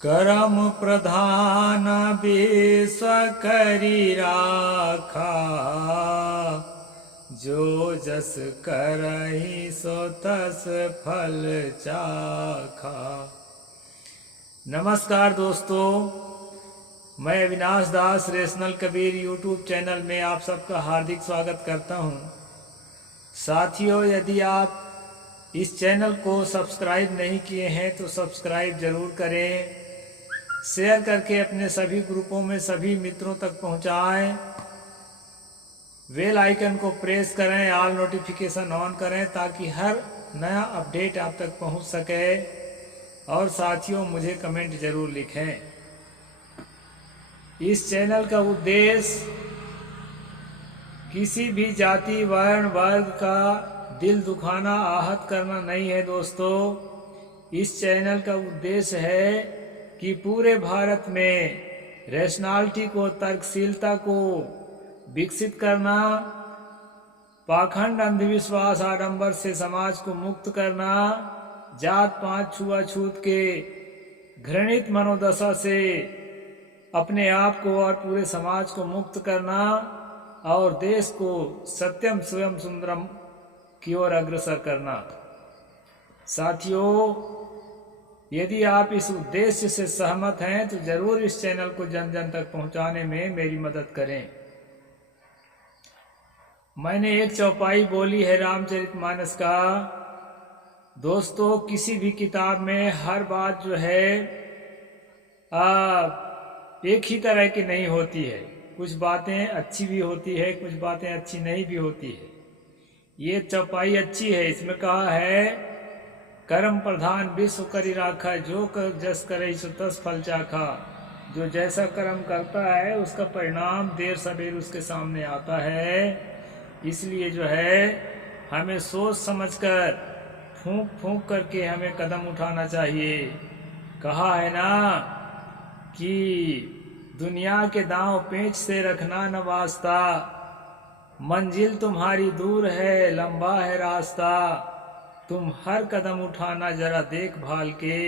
करम प्रधान विश्व करी राखा, जो जस करहि सो तस फल चाखा। नमस्कार दोस्तों, मैं अविनाश दास रेशनल कबीर यूट्यूब चैनल में आप सबका हार्दिक स्वागत करता हूं। साथियों, यदि आप इस चैनल को सब्सक्राइब नहीं किए हैं तो सब्सक्राइब जरूर करें, शेयर करके अपने सभी ग्रुपों में सभी मित्रों तक पहुंचाएं, बेल आइकन को प्रेस करें, ऑल नोटिफिकेशन ऑन करें ताकि हर नया अपडेट आप तक पहुंच सके। और साथियों, मुझे कमेंट जरूर लिखें। इस चैनल का उद्देश्य किसी भी जाति वर्ण वर्ग का दिल दुखाना, आहत करना नहीं है दोस्तों। इस चैनल का उद्देश्य है कि पूरे भारत में रैशनैलिटी को, तर्कशीलता को विकसित करना, पाखंड, अंधविश्वास, आडंबर से समाज को मुक्त करना, जात पात, छुआछूत के घृणित मनोदशा से अपने आप को और पूरे समाज को मुक्त करना और देश को सत्यम स्वयं सुंदरम की ओर अग्रसर करना। साथियों, यदि आप इस उद्देश्य से सहमत हैं तो जरूर इस चैनल को जन जन तक पहुंचाने में मेरी मदद करें। मैंने एक चौपाई बोली है रामचरितमानस का। दोस्तों, किसी भी किताब में हर बात जो है एक ही तरह की नहीं होती है। कुछ बातें अच्छी भी होती है, कुछ बातें अच्छी नहीं भी होती है। ये चौपाई अच्छी है। इसमें कहा है, कर्म प्रधान विश्व करी राखा, जो कर जस करे सो तस फल चाखा। जो जैसा कर्म करता है उसका परिणाम देर सबेर उसके सामने आता है। इसलिए जो है हमें सोच समझकर, फूंक फूंक करके हमें कदम उठाना चाहिए। कहा है ना कि दुनिया के दांव पेंच से रखना न वास्ता, मंजिल तुम्हारी दूर है, लंबा है रास्ता। तुम हर कदम उठाना जरा देखभाल के,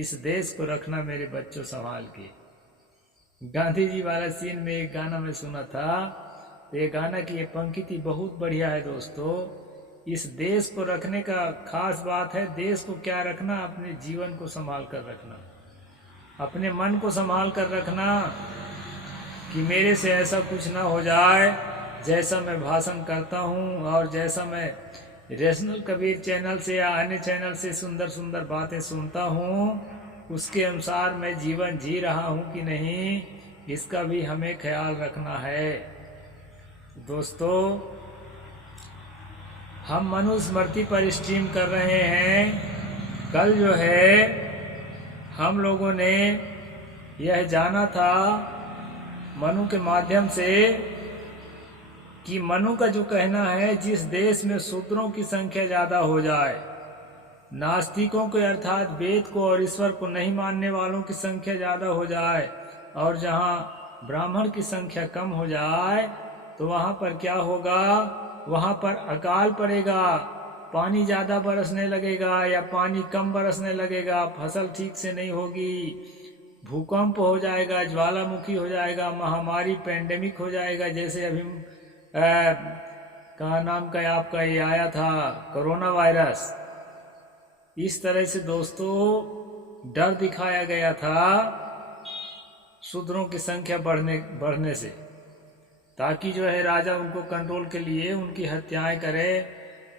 इस देश को रखना मेरे बच्चों संभाल के। गांधी जी वाला सीन में एक गाना में सुना था। तो ये गाना की ये पंक्ति बहुत बढ़िया है दोस्तों। इस देश को रखने का खास बात है, देश को क्या रखना, अपने जीवन को संभाल कर रखना, अपने मन को संभाल कर रखना कि मेरे से ऐसा कुछ ना हो जाए जैसा मैं भाषण करता हूँ और जैसा मैं रेशनल कबीर चैनल से या अन्य चैनल से सुंदर सुंदर बातें सुनता हूँ, उसके अनुसार मैं जीवन जी रहा हूँ कि नहीं, इसका भी हमें ख्याल रखना है। दोस्तों, हम मनुस्मृति पर स्ट्रीम कर रहे हैं। कल जो है हम लोगों ने यह जाना था मनु के माध्यम से कि मनु का जो कहना है, जिस देश में शूद्रों की संख्या ज्यादा हो जाए, नास्तिकों के अर्थात वेद को और ईश्वर को नहीं मानने वालों की संख्या ज्यादा हो जाए, और जहाँ ब्राह्मण की संख्या कम हो जाए, तो वहाँ पर क्या होगा, वहाँ पर अकाल पड़ेगा, पानी ज्यादा बरसने लगेगा या पानी कम बरसने लगेगा, फसल ठीक से नहीं होगी, भूकंप हो जाएगा, ज्वालामुखी हो जाएगा, महामारी पेंडेमिक हो जाएगा। जैसे अभी कहा नाम का आपका ये आया था, कोरोना वायरस। इस तरह से दोस्तों डर दिखाया गया था शूद्रों की संख्या बढ़ने से, ताकि जो है राजा उनको कंट्रोल के लिए उनकी हत्याएं करे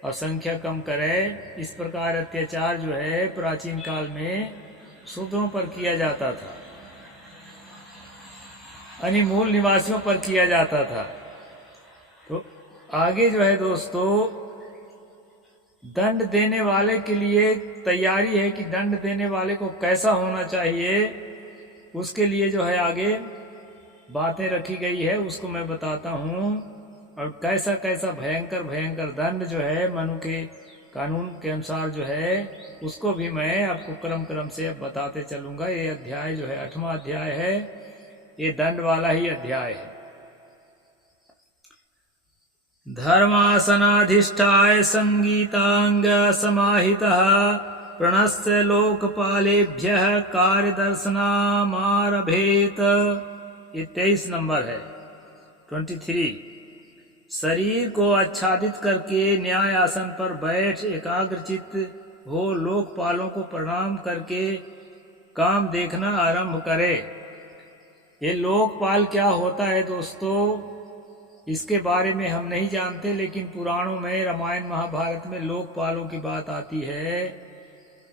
और संख्या कम करे। इस प्रकार अत्याचार जो है प्राचीन काल में शूद्रों पर किया जाता था, यानी मूल निवासियों पर किया जाता था। तो आगे जो है दोस्तों दंड देने वाले के लिए तैयारी है कि दंड देने वाले को कैसा होना चाहिए, उसके लिए जो है आगे बातें रखी गई है, उसको मैं बताता हूँ। और कैसा कैसा भयंकर भयंकर दंड जो है मनु के कानून के अनुसार जो है, उसको भी मैं आपको क्रम क्रम से अब बताते चलूंगा। ये अध्याय जो है 8वां अध्याय है, ये दंड वाला ही अध्याय है। धर्मासनाधिष्ठाय संगीतांग समाहितः प्रणस्य लोकपालेभ्यः कार्यदर्शनामारभेत। ये 23 नंबर है। 23 शरीर को आच्छादित करके न्याय आसन पर बैठ एकाग्रचित्त हो लोकपालों को प्रणाम करके काम देखना आरंभ करे। ये लोकपाल क्या होता है दोस्तों, इसके बारे में हम नहीं जानते, लेकिन पुराणों में रामायण महाभारत में लोकपालों की बात आती है।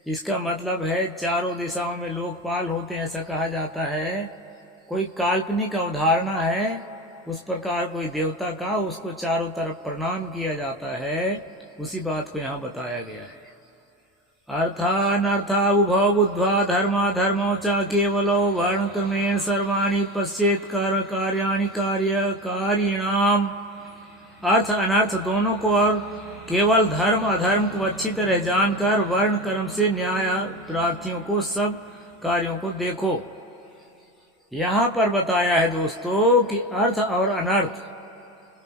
इसका मतलब है चारों दिशाओं में लोकपाल होते हैं, ऐसा कहा जाता है। कोई काल्पनिक अवधारणा है, उस प्रकार कोई देवता का, उसको चारों तरफ प्रणाम किया जाता है। उसी बात को यहाँ बताया गया है। अर्थानर्था उभौ बुद्ध्वा धर्माधर्मौ च केवलो वर्णक्रमेण सर्वाणि पश्चेत कार्याणि कार्यकारिणाम। अर्थ अनर्थ दोनों को और केवल धर्म अधर्म को अच्छी तरह जानकर वर्ण कर्म से न्याय प्रार्थियों को सब कार्यों को देखो। यहाँ पर बताया है दोस्तों कि अर्थ और अनर्थ।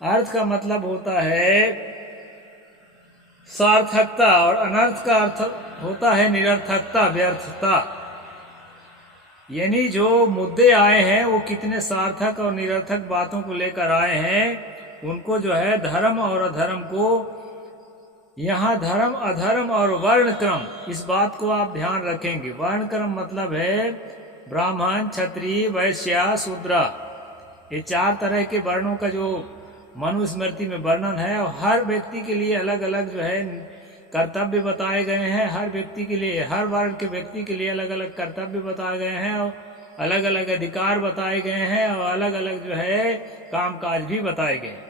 अर्थ का मतलब होता है सार्थकता और अनर्थ का अर्थ होता है निरर्थकता, व्यर्थता। यानी जो मुद्दे आए हैं वो कितने सार्थक और निरर्थक बातों को लेकर आए हैं, उनको जो है धर्म और अधर्म को, यहाँ धर्म अधर्म और वर्ण क्रम, इस बात को आप ध्यान रखेंगे। वर्ण क्रम मतलब है ब्राह्मण, क्षत्रिय, वैश्य, शूद्र। ये 4 तरह के वर्णों का जो मनुस्मृति में वर्णन है, और हर व्यक्ति के लिए अलग अलग जो है कर्तव्य बताए गए हैं। हर व्यक्ति के लिए, हर वर्ग के व्यक्ति के लिए अलग अलग कर्तव्य बताए गए हैं, और अलग अलग अधिकार बताए गए हैं, और अलग अलग जो है कामकाज भी बताए गए हैं।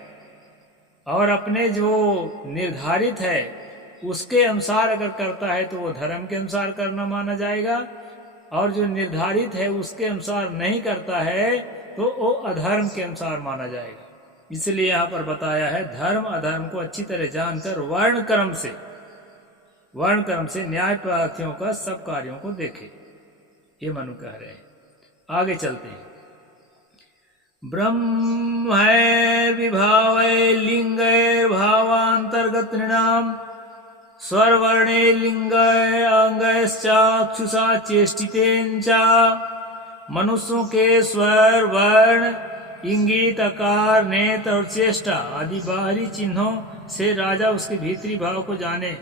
और अपने जो निर्धारित है उसके अनुसार अगर करता है तो वो धर्म के अनुसार करना माना जाएगा, और जो निर्धारित है उसके अनुसार नहीं करता है तो वो अधर्म के अनुसार माना जाएगा। इसलिए यहाँ पर बताया है धर्म अधर्म को अच्छी तरह जानकर वर्ण कर्म से न्याय प्रार्थियों का सब कार्यों को देखे। ये मनु कह रहे हैं। आगे चलते हैं। ब्रह्म है विभावै लिंगैर्भावांतर्गत नृणाम स्वरवर्णे लिंगै अंगैश्चाक्षुषा चेष्टितेन च। मनुष्यों के स्वर, वर्ण, इंगित, आकार, नेत्र और चेष्टा आदि बाहरी चिन्हों से राजा उसके भीतरी भाव को जाने।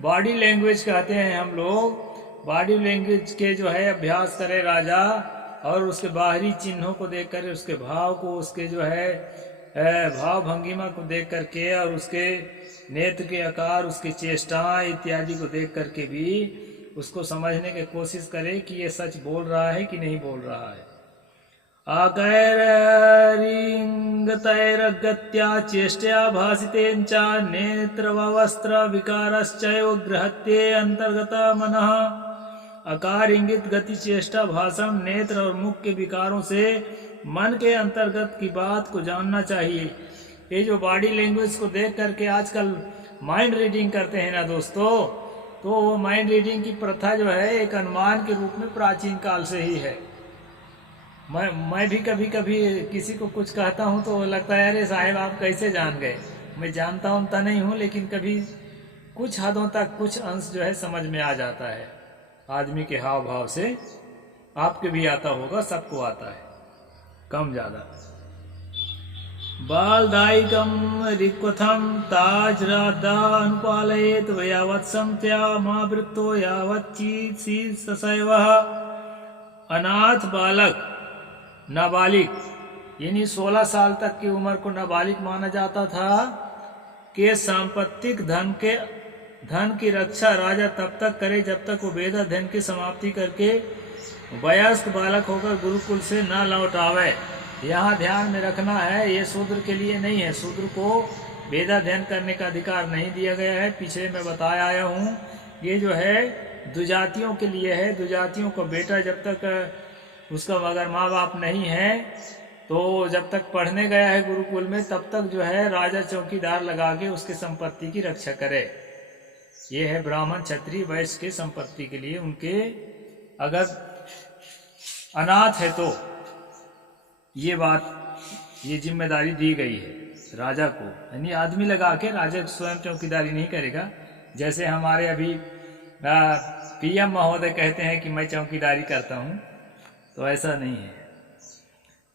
बॉडी लैंग्वेज कहते हैं हम लोग। बॉडी लैंग्वेज के जो है अभ्यास करे राजा, और उसके बाहरी चिन्हों को देख कर, उसके भाव को, उसके जो है भाव भंगिमा को देख करके, और उसके नेत्र के आकार, उसकी चेष्टाएं इत्यादि को देख करके भी उसको समझने की कोशिश करे कि ये सच बोल रहा है कि नहीं बोल रहा है। आकैरिंगतैरगत्या चेष्टया भासितेन च नेत्र वस्त्र विकारश्चैव गृहत्ये अंतर्गत मनः। आकार, इंगित, गति, चेष्टा, भाषण, नेत्र और मुख के विकारों से मन के अंतर्गत की बात को जानना चाहिए। ये जो बॉडी लैंग्वेज को देख करके आजकल माइंड रीडिंग करते हैं ना दोस्तों, तो वो माइंड रीडिंग की प्रथा जो है एक अनुमान के रूप में प्राचीन काल से ही है। मैं भी कभी कभी किसी को कुछ कहता हूँ तो लगता है अरे साहब आप कैसे जान गए। मैं जानता हूँ तो नहीं हूँ, लेकिन कभी कुछ हदों तक कुछ अंश जो है समझ में आ जाता है आदमी के हाव भाव से। आपके भी आता होगा, सबको आता है, कम ज्यादा। बालदायिकम रिक्वथम ताजरादानुपालयेत यावत्सम त्यामावृत्तो यावच्चीत ससैवः। अनाथ बालक, नाबालिग, यानी 16 साल तक की उम्र को नाबालिग माना जाता था, के सांपत्तिक धन की रक्षा राजा तब तक करे जब तक वो वेद अध्ययन की समाप्ति करके वयस्क बालक होकर गुरुकुल से न लौट आवे। यहाँ ध्यान में रखना है, ये शूद्र के लिए नहीं है। शूद्र को वेद अध्ययन करने का अधिकार नहीं दिया गया है। पीछे मैं बताया आया हूँ, ये जो है दुजातियों के लिए है। दुजातियों को बेटा जब तक उसका अगर माँ बाप नहीं है तो जब तक पढ़ने गया है गुरुकुल में, तब तक जो है राजा चौकीदार लगा के उसके संपत्ति की रक्षा करे। ये है ब्राह्मण, क्षत्रिय, वैश्य के संपत्ति के लिए। उनके अगर अनाथ है तो ये बात, ये जिम्मेदारी दी गई है राजा को, यानी आदमी लगा के। राजा स्वयं चौकीदारी नहीं करेगा। जैसे हमारे अभी पीएम महोदय कहते हैं कि मैं चौकीदारी करता हूँ, तो ऐसा नहीं है।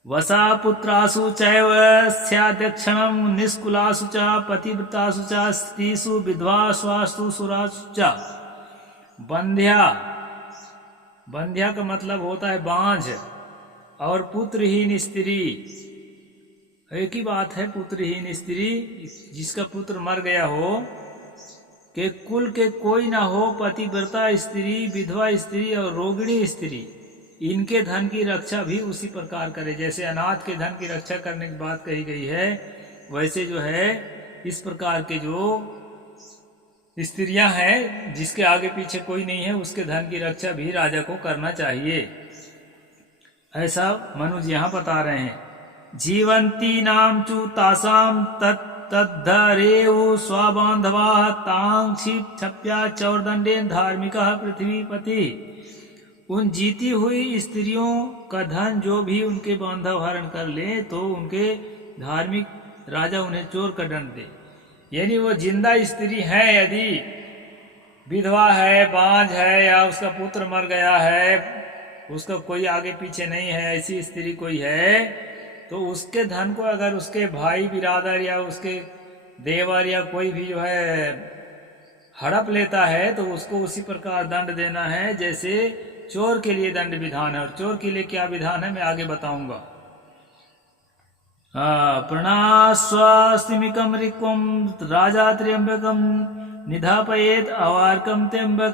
वसा पुत्रासु चैव स्याध्यक्षणं निष्कुलासु च पतिव्रतासु च स्त्रीषु विधवा स्वास्तु सुरासु च। बंध्या, बंध्या का मतलब होता है बांझ, और पुत्रहीन स्त्री। एक ही बात है, पुत्रहीन स्त्री जिसका पुत्र मर गया हो, के कुल के कोई ना हो, पतिव्रता स्त्री, विधवा स्त्री और रोगिणी स्त्री, इनके धन की रक्षा भी उसी प्रकार करे। जैसे अनाथ के धन की रक्षा करने की बात कही गई है, वैसे जो है इस प्रकार के जो स्त्रियां हैं जिसके आगे पीछे कोई नहीं है, उसके धन की रक्षा भी राजा को करना चाहिए, ऐसा मनुज यहाँ बता रहे हैं। जीवंती नाम चु तासाम तद्धरेउ स्वबांधवा तांग क्षिप छप्या चौरदंडेन धार्मिका पृथ्वीपति। उन जीती हुई स्त्रियों का धन जो भी उनके बांधव हरण कर ले, तो उनके धार्मिक राजा उन्हें चोर का दंड दे। यानी वो जिंदा स्त्री है, यदि विधवा है, बांझ है, या उसका पुत्र मर गया है, उसका कोई आगे पीछे नहीं है, ऐसी स्त्री कोई है, तो उसके धन को अगर उसके भाई बिरादर या उसके देवर या कोई भी जो है हड़प लेता है, तो उसको उसी प्रकार दंड देना है जैसे चोर के लिए दंड विधान है। और चोर के लिए क्या विधान है मैं आगे बताऊंगा। प्रणास्वास्तिमिकम रिक्वम राजा त्र्यंबकम निधापयेत अवार्कम त्र्यंबक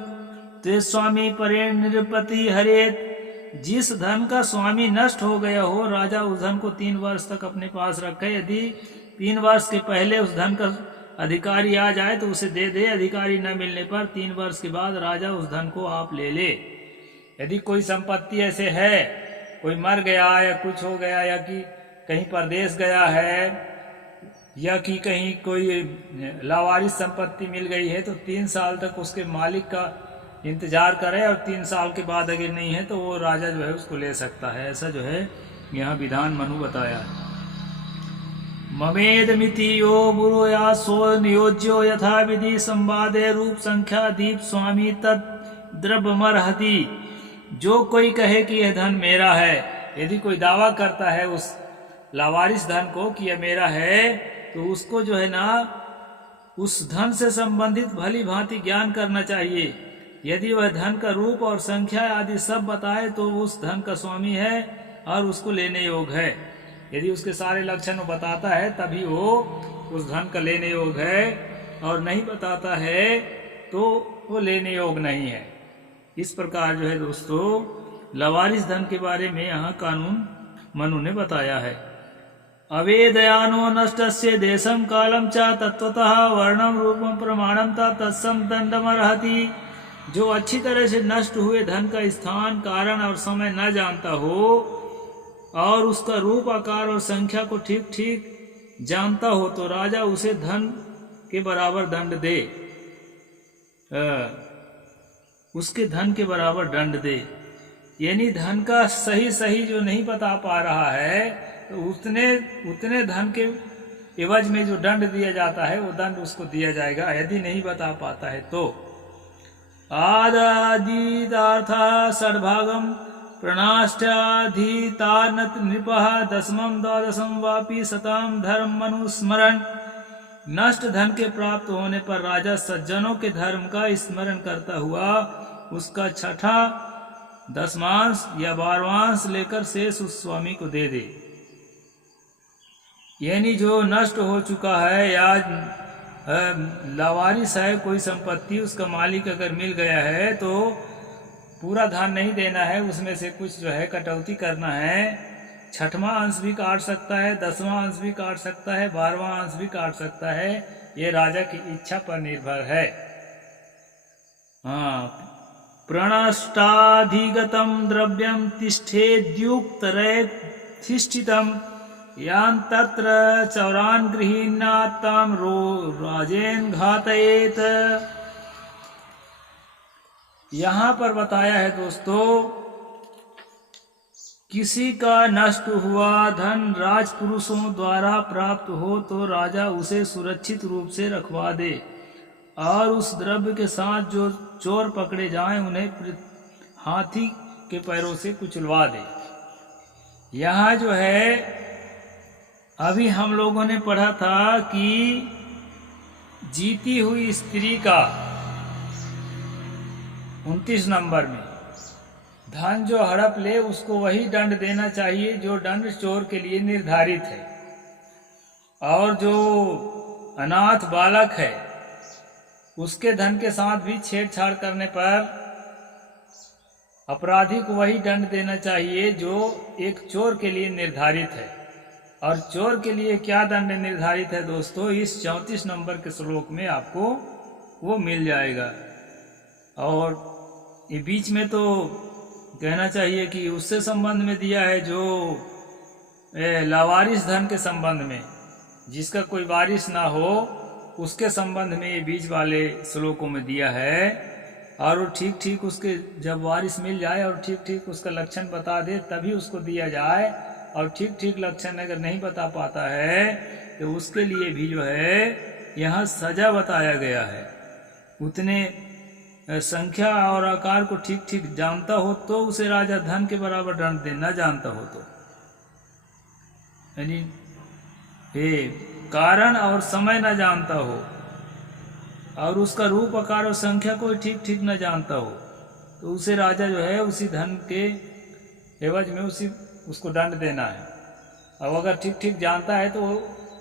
ते स्वामी परेण निरपति हरेत। जिस धन का स्वामी नष्ट हो गया हो, राजा उस धन को 3 वर्ष तक अपने पास रखे। यदि 3 वर्ष के पहले उस धन का अधिकारी आ जाए तो उसे दे दे, अधिकारी न मिलने पर 3 वर्ष के बाद राजा उस धन को आप ले ले। यदि कोई संपत्ति ऐसे है, कोई मर गया या कुछ हो गया, या कि कहीं परदेश गया है, या कि कहीं कोई लावारिस संपत्ति मिल गई है, तो 3 साल तक उसके मालिक का इंतजार करे, और 3 साल के बाद अगर नहीं है तो वो राजा जो है उसको ले सकता है। ऐसा जो है यहाँ विधान मनु बताया है। ममेद मिति यो बुरो या सो नियोज्यो यथा विधि संवादे रूप संख्या दीप स्वामी तद द्रव्यमर्हति। जो कोई कहे कि यह धन मेरा है, यदि कोई दावा करता है उस लावारिस धन को कि यह मेरा है, तो उसको जो है ना उस धन से संबंधित भली भांति ज्ञान करना चाहिए। यदि वह धन का रूप और संख्या आदि सब बताए तो उस धन का स्वामी है और उसको लेने योग्य है। यदि उसके सारे लक्षण बताता है तभी वो उस धन का लेने योग्य है, और नहीं बताता है तो वो लेने योग्य नहीं है। इस प्रकार जो है दोस्तों लवारिस धन के बारे में यहाँ कानून मनु ने बताया है। अवेदयानो नष्टस्य देशम कालम च तत्वतः वर्णम रूपम प्रमाणम तत्सम दंडमर्हति। जो अच्छी तरह से नष्ट हुए धन का स्थान, कारण और समय न जानता हो, और उसका रूप, आकार और संख्या को ठीक ठीक जानता हो, तो राजा उसे धन के बराबर दंड दे, उसके धन के बराबर दंड दे। यानी धन का सही सही जो नहीं बता पा रहा है, तो उतने धन के एवज में जो दंड दिया जाता है वो दंड उसको दिया जाएगा, यदि नहीं बता पाता है तो। आदादितार्थ षड्भागम प्रणाष्टाधितानत नृपः दशमं द्वादशं वापि सताम धर्म मनुस्मरण। नष्ट धन के प्राप्त होने पर राजा सज्जनों के धर्म का स्मरण करता हुआ उसका छठा दशमांश या 12वांश लेकर शेष उस स्वामी को दे दे। यानी जो नष्ट हो चुका है या लावारिस है कोई संपत्ति, उसका मालिक अगर मिल गया है तो पूरा धन नहीं देना है, उसमें से कुछ जो है कटौती करना है। 6वां अंश भी काट सकता है, 10वां अंश भी काट सकता है, 12वां अंश भी काट सकता है। ये राजा की इच्छा पर निर्भर है। प्रणष्टाधिगतम द्रव्यम तिष्ठेद्युक्तरैथिष्ठितम यान तत्र चौरान गृहीणात्ताम राजेन घातयेत। यहाँ पर बताया है दोस्तों, किसी का नष्ट हुआ धन राजपुरुषों द्वारा प्राप्त हो तो राजा उसे सुरक्षित रूप से रखवा दे, और उस द्रव्य के साथ जो चोर पकड़े जाएं उन्हें हाथी के पैरों से कुचलवा दे। यहाँ जो है अभी हम लोगों ने पढ़ा था कि जीती हुई स्त्री का 29 नंबर में धन जो हड़प ले उसको वही दंड देना चाहिए जो दंड चोर के लिए निर्धारित है। और जो अनाथ बालक है उसके धन के साथ भी छेड़छाड़ करने पर अपराधी को वही दंड देना चाहिए जो एक चोर के लिए निर्धारित है। और चोर के लिए क्या दंड निर्धारित है दोस्तों, इस 34 नंबर के श्लोक में आपको वो मिल जाएगा। और ये बीच में तो कहना चाहिए कि उससे संबंध में दिया है जो लावारिस धन के संबंध में, जिसका कोई वारिस ना हो उसके संबंध में ये बीच वाले श्लोकों में दिया है। और वो ठीक ठीक उसके जब वारिस मिल जाए और ठीक ठीक उसका लक्षण बता दे तभी उसको दिया जाए। और ठीक ठीक लक्षण अगर नहीं बता पाता है तो उसके लिए भी जो है यहाँ सजा बताया गया है। उतने संख्या और आकार को ठीक ठीक जानता हो तो उसे राजा धन के बराबर दंड देना जानता हो तो, यानी कारण और समय न जानता हो और उसका रूप आकार और संख्या को ठीक ठीक न जानता हो तो उसे राजा जो है उसी धन के एवज में उसको दंड देना है। और अगर ठीक ठीक जानता है तो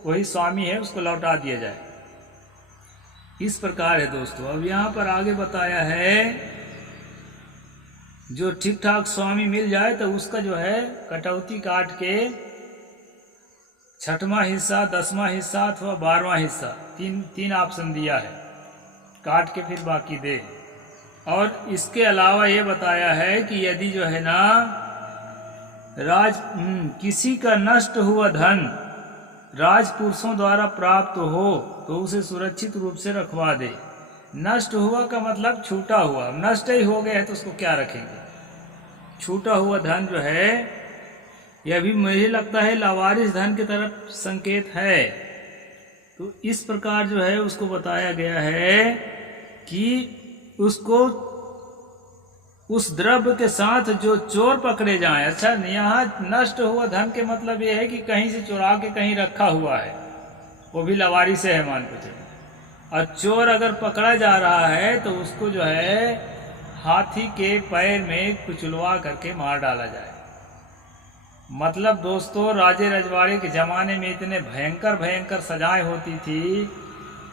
वही स्वामी है, उसको लौटा दिया जाए। इस प्रकार है दोस्तों। अब यहाँ पर आगे बताया है जो ठीक ठाक स्वामी मिल जाए तो उसका जो है कटौती काट के 6वां हिस्सा, 10वां हिस्सा अथवा 12वां हिस्सा, तीन ऑप्शन दिया है, काट के फिर बाकी दे। और इसके अलावा ये बताया है कि यदि जो है ना किसी का नष्ट हुआ धन राजपुरुषों द्वारा प्राप्त हो तो उसे सुरक्षित रूप से रखवा दे। नष्ट हुआ का मतलब छूटा हुआ, नष्ट ही हो गया है तो उसको क्या रखेंगे। छूटा हुआ धन जो है यह भी मुझे लगता है लावारिस धन की तरफ संकेत है। तो इस प्रकार जो है उसको बताया गया है कि उसको उस द्रव्य के साथ जो चोर पकड़े जाएं। अच्छा, यहाँ नष्ट हुआ धन के मतलब यह है कि कहीं से चुरा के कहीं रखा हुआ है, वो भी लावारिस से है मान के चलो। और चोर अगर पकड़ा जा रहा है तो उसको जो है हाथी के पैर में कुचलवा करके मार डाला जाए। मतलब दोस्तों राजे रजवाड़े के जमाने में इतने भयंकर भयंकर सजाएं होती थी।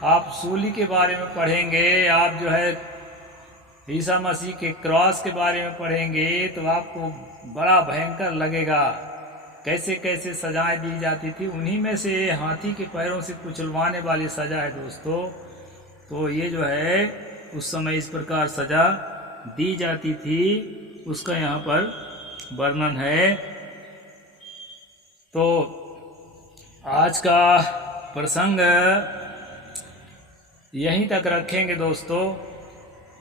आप सूली के बारे में पढ़ेंगे, आप जो है ईसा मसीह के क्रॉस के बारे में पढ़ेंगे तो आपको बड़ा भयंकर लगेगा कैसे कैसे सजाएं दी जाती थी। उन्हीं में से हाथी के पैरों से कुचलवाने वाली सजा है दोस्तों। तो ये जो है उस समय इस प्रकार सजा दी जाती थी, उसका यहाँ पर वर्णन है। तो आज का प्रसंग यहीं तक रखेंगे दोस्तों,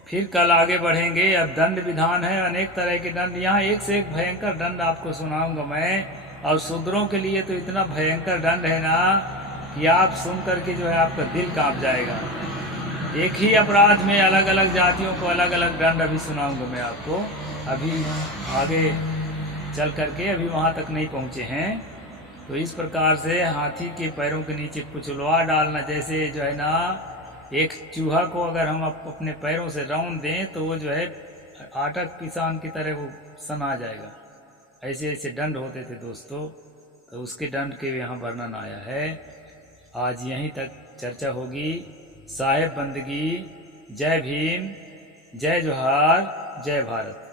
फिर कल आगे बढ़ेंगे। अब दंड विधान है, अनेक तरह के दंड, यहाँ एक से एक भयंकर दंड आपको सुनाऊंगा मैं। और शूद्रों के लिए तो इतना भयंकर दंड है ना कि आप सुन करके जो है आपका दिल कांप जाएगा। एक ही अपराध में अलग अलग जातियों को अलग अलग दंड अभी सुनाऊंगा मैं आपको। अभी आगे चल करके अभी वहाँ तक नहीं पहुँचे हैं। तो इस प्रकार से हाथी के पैरों के नीचे कुचलवा डालना, जैसे जो है ना एक चूहा को अगर हम अपने पैरों से रौंद दें तो वो जो है आटा किसान की तरह वो सना जाएगा। ऐसे ऐसे दंड होते थे दोस्तों। तो उसके दंड के यहाँ वर्णन आया है। आज यहीं तक चर्चा होगी। साहेब बंदगी। जय भीम, जय जोहार, जय भारत।